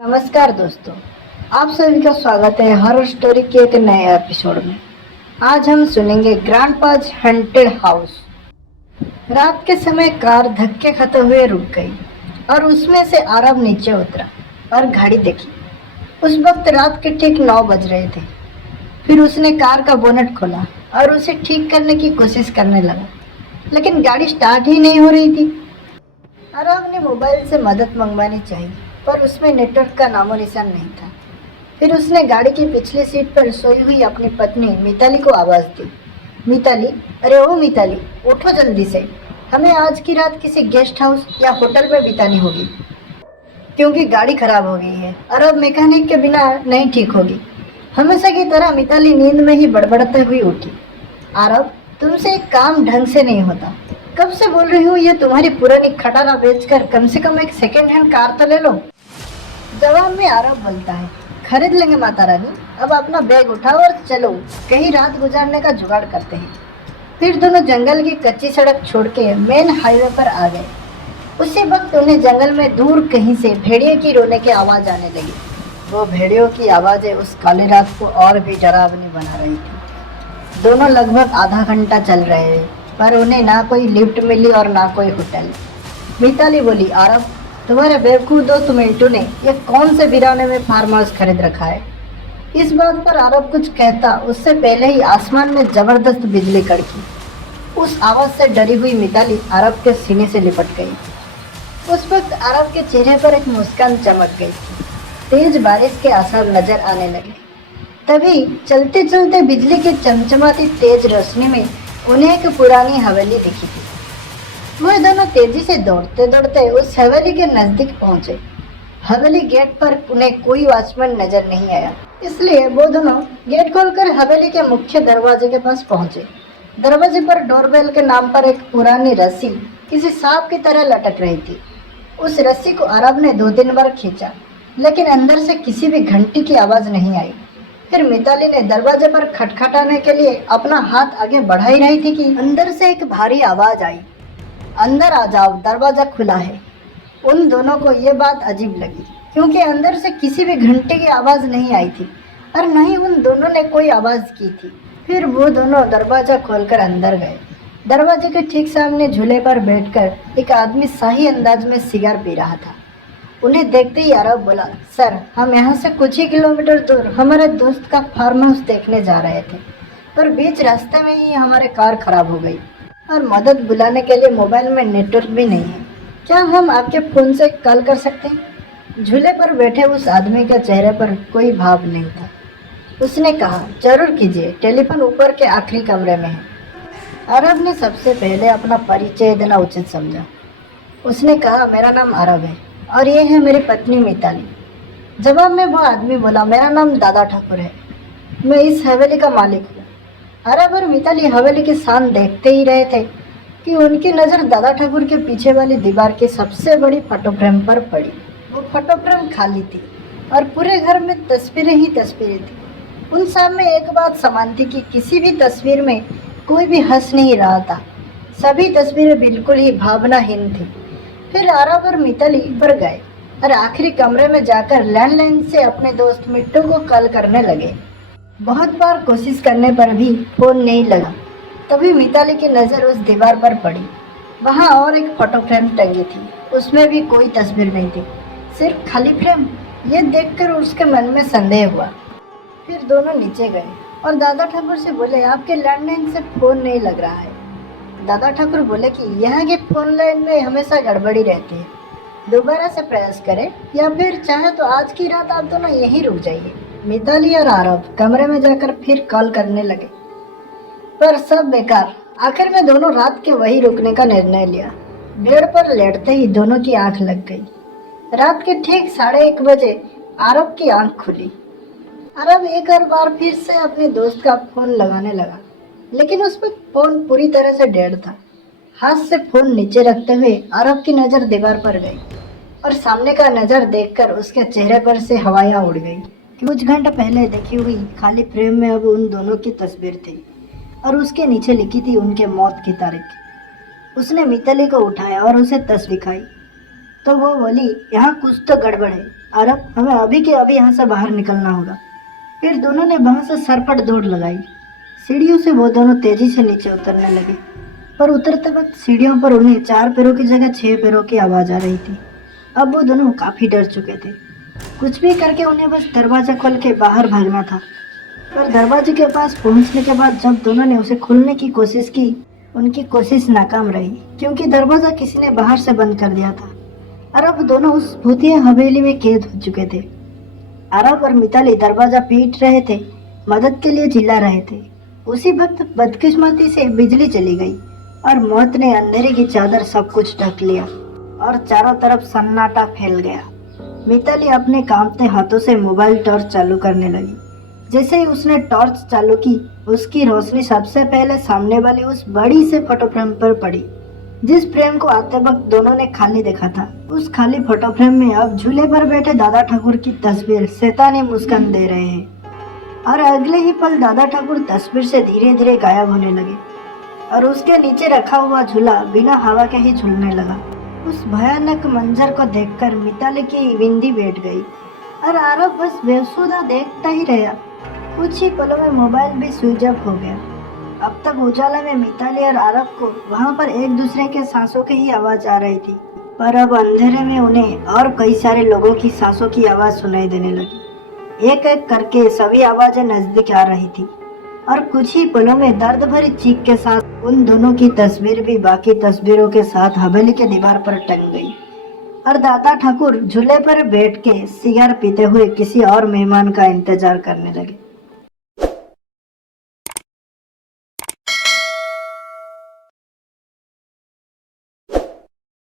नमस्कार दोस्तों, आप सभी का स्वागत है हॉरर स्टोरी के एक नए एपिसोड में। आज हम सुनेंगे ग्रैंडपाज हॉन्टेड हाउस। रात के समय कार धक्के खाते हुए रुक गई और उसमें से आरव नीचे उतरा और घड़ी देखी। उस वक्त रात के ठीक 9 बज रहे थे। फिर उसने कार का बोनट खोला और उसे ठीक करने की कोशिश करने लगा, लेकिन गाड़ी स्टार्ट ही नहीं हो रही थी। आरव ने मोबाइल से मदद मंगवानी चाहिए, पर उसमें नेटवर्क का नामो निशान नहीं था। फिर उसने गाड़ी की पिछली सीट पर सोई हुई अपनी पत्नी मिताली को आवाज़ दी। मिताली, अरे ओ मिताली, उठो जल्दी से। हमें आज की रात किसी गेस्ट हाउस या होटल में बितानी होगी, क्योंकि गाड़ी खराब हो गई है और अब मैकेनिक के बिना नहीं ठीक होगी। हमेशा की तरह मिताली नींद में ही बड़बड़ाते हुई उठी। आरव, तुमसे एक काम ढंग से नहीं होता। कब से बोल रही हूँ, ये तुम्हारी पुरानी खटारा बेचकर कम से कम एक सेकेंड हैंड कार तो ले लो। जवाब में आरव बोलता है, खरीद लेंगे माता रानी, अब अपना बैग उठाओ और चलो, कहीं रात गुजारने का जुगाड़ करते हैं। फिर दोनों जंगल की कच्ची सड़क छोड़ के मेन हाईवे पर आ गए। उसी वक्त उन्हें जंगल में दूर कहीं से भेड़िए की रोने की आवाज़ आने लगी। वो भेड़ियों की आवाज़ें उस काली रात को और भी डरावनी बना रही थी। दोनों लगभग आधा घंटा चल रहे थे, पर उन्हें ना कोई लिफ्ट मिली और ना कोई होटल। मिताली बोली, आरव, तुम्हारे बेवकूफ़ दोस्त मिंटू ने ये कौन से वीराने में फार्म हाउस खरीद रखा है। इस बात पर आरव कुछ कहता उससे पहले ही आसमान में जबरदस्त बिजली कड़की। उस आवाज़ से डरी हुई मिताली आरव के सीने से लिपट गई। उस वक्त आरव के चेहरे पर एक मुस्कान चमक गई। तेज बारिश के आसार नजर आने लगे। तभी चलते चलते बिजली की चमचमाती तेज रोशनी में उन्हें एक पुरानी हवेली दिखी थी। वह दोनों तेजी से दौड़ते दौड़ते उस हवेली के नजदीक पहुंचे। हवेली गेट पर उन्हें कोई वॉचमैन नजर नहीं आया, इसलिए वो दोनों गेट खोलकर हवेली के मुख्य दरवाजे के पास पहुंचे। दरवाजे पर डोरबेल के नाम पर एक पुरानी रस्सी किसी सांप की तरह लटक रही थी। उस रस्सी को आरव ने 2-3 बार खींचा, लेकिन अंदर से किसी भी घंटी की आवाज नहीं आई। फिर मिताली ने दरवाजे पर खटखटाने के लिए अपना हाथ आगे बढ़ा ही रही थी कि अंदर से एक भारी आवाज आई, अंदर आ जाओ, दरवाजा खुला है। उन दोनों को ये बात अजीब लगी, क्योंकि अंदर से किसी भी घंटे की आवाज़ नहीं आई थी और न ही उन दोनों ने कोई आवाज़ की थी। फिर वो दोनों दरवाज़ा खोलकर अंदर गए। दरवाजे के ठीक सामने झूले पर बैठकर एक आदमी शाही अंदाज में सिगार पी रहा था। उन्हें देखते ही आरव बोला, सर, हम यहाँ से कुछ ही किलोमीटर दूर हमारे दोस्त का फार्म हाउस देखने जा रहे थे, पर बीच रास्ते में ही हमारी कार खराब हो गई और मदद बुलाने के लिए मोबाइल में नेटवर्क भी नहीं है। क्या हम आपके फ़ोन से कॉल कर सकते हैं? झूले पर बैठे उस आदमी के चेहरे पर कोई भाव नहीं था। उसने कहा, जरूर कीजिए, टेलीफोन ऊपर के आखिरी कमरे में है। आरव ने सबसे पहले अपना परिचय देना उचित समझा। उसने कहा, मेरा नाम आरव है और ये है मेरी पत्नी मिताली। जवाब में वो आदमी बोला, मेरा नाम दादा ठाकुर है, मैं इस हवेली का मालिक हूँ। आरव और मिताली हवेली की शान देखते ही रहे थे कि उनकी नज़र दादा ठाकुर के पीछे वाली दीवार की सबसे बड़ी फोटो फ्रेम पर पड़ी। वो फोटो फ्रेम खाली थी और पूरे घर में तस्वीरें ही तस्वीरें थी। उन सब में एक बात समान थी कि किसी भी तस्वीर में कोई भी हंस नहीं रहा था। सभी तस्वीरें बिल्कुल ही भावनाहीन थी। फिर आरव और मिताली ऊपर गए और आखिरी कमरे में जाकर लैंडलाइन से अपने दोस्त मिट्टू को कॉल करने लगे। बहुत बार कोशिश करने पर भी फोन नहीं लगा। तभी मिताली की नज़र उस दीवार पर पड़ी। वहाँ और एक फोटो फ्रेम टंगी थी, उसमें भी कोई तस्वीर नहीं थी, सिर्फ खाली फ्रेम। ये देखकर उसके मन में संदेह हुआ। फिर दोनों नीचे गए और दादा ठाकुर से बोले, आपके लैंडलाइन से फ़ोन नहीं लग रहा है। दादा ठाकुर बोले कि यहाँ की फ़ोन लाइन में हमेशा गड़बड़ी रहती है, दोबारा से प्रयास करें या फिर चाहे तो आज की रात आप दोनों यहीं रुक जाइए। मिताली और आरव कमरे में जाकर फिर कॉल करने लगे, पर सब बेकार। आखिर में दोनों रात के वहीं रुकने का निर्णय लिया। बेड पर लेटते ही दोनों की आंख लग गई। रात के ठीक 1:30 बजे आरव की आंख खुली। आरव एक और बार फिर से अपने दोस्त का फोन लगाने लगा, लेकिन उस पर फोन पूरी तरह से डेड था। हाथ से फोन नीचे रखते हुए आरव की नज़र दीवार पर गई और सामने का नज़र देखकर उसके चेहरे पर से हवाइयाँ उड़ गई। कुछ घंटे पहले देखी हुई खाली फ्रेम में अब उन दोनों की तस्वीर थी और उसके नीचे लिखी थी उनके मौत की तारीख। उसने मिताली को उठाया और उसे तस्वीर दिखाई तो वो बोली, यहाँ कुछ तो गड़बड़ है, अरब, हमें अभी के अभी यहाँ से बाहर निकलना होगा। फिर दोनों ने वहां से सरपट दौड़ लगाई। सीढ़ियों से वो दोनों तेजी से नीचे उतरने लगे, पर उतरते वक्त सीढ़ियों पर उन्हें 4 पैरों की जगह 6 पैरों की आवाज आ रही थी। अब वो दोनों काफी डर चुके थे। कुछ भी करके उन्हें बस दरवाजा खोल के बाहर भागना था। पर दरवाजे के पास पहुंचने के बाद जब दोनों ने उसे खोलने की कोशिश की, उनकी कोशिश नाकाम रही, क्योंकि दरवाजा किसी ने बाहर से बंद कर दिया था। अरब दोनों उस भूतिया हवेली में कैद हो चुके थे। अरब और मिताली दरवाजा पीट रहे थे, मदद के लिए चिल्ला रहे थे। उसी वक्त बदकिस्मती से बिजली चली गई और मौत ने अंधेरे की चादर सब कुछ ढक लिया और चारों तरफ सन्नाटा फैल गया। मिताली अपने कांपते हाथों से मोबाइल टॉर्च चालू करने लगी। जैसे ही उसने टॉर्च चालू की, उसकी रोशनी सबसे पहले सामने वाली उस बड़ी से फोटो फ्रेम पर पड़ी, जिस फ्रेम को आते वक्त दोनों ने खाली देखा था। उस खाली फोटो फ्रेम में अब झूले पर बैठे दादा ठाकुर की तस्वीर शैतानी मुस्कान दे रहे हैं, और अगले ही पल दादा ठाकुर तस्वीर से धीरे धीरे गायब होने लगे और उसके नीचे रखा हुआ झूला बिना हवा के ही झूलने लगा। उस भयानक मंजर को देखकर मिताली की बिंदी बैठ गई और आरव बस बेसुधा देखता ही रहा। कुछ ही पलों में मोबाइल भी स्विच ऑफ हो गया। अब तक उजाला में मिताली और आरव को वहां पर एक दूसरे के सांसों की ही आवाज आ रही थी, पर अब अंधेरे में उन्हें और कई सारे लोगों की सांसों की आवाज सुनाई देने लगी। एक एक करके सभी आवाजें नजदीक आ रही थी और कुछ ही पलों में दर्द भरी चीख के साथ उन दोनों की तस्वीर भी बाकी तस्वीरों के साथ हवेली के दीवार पर टंग गई और दादा ठाकुर झूले पर बैठ के सिगार पीते हुए किसी और मेहमान का इंतजार करने लगे।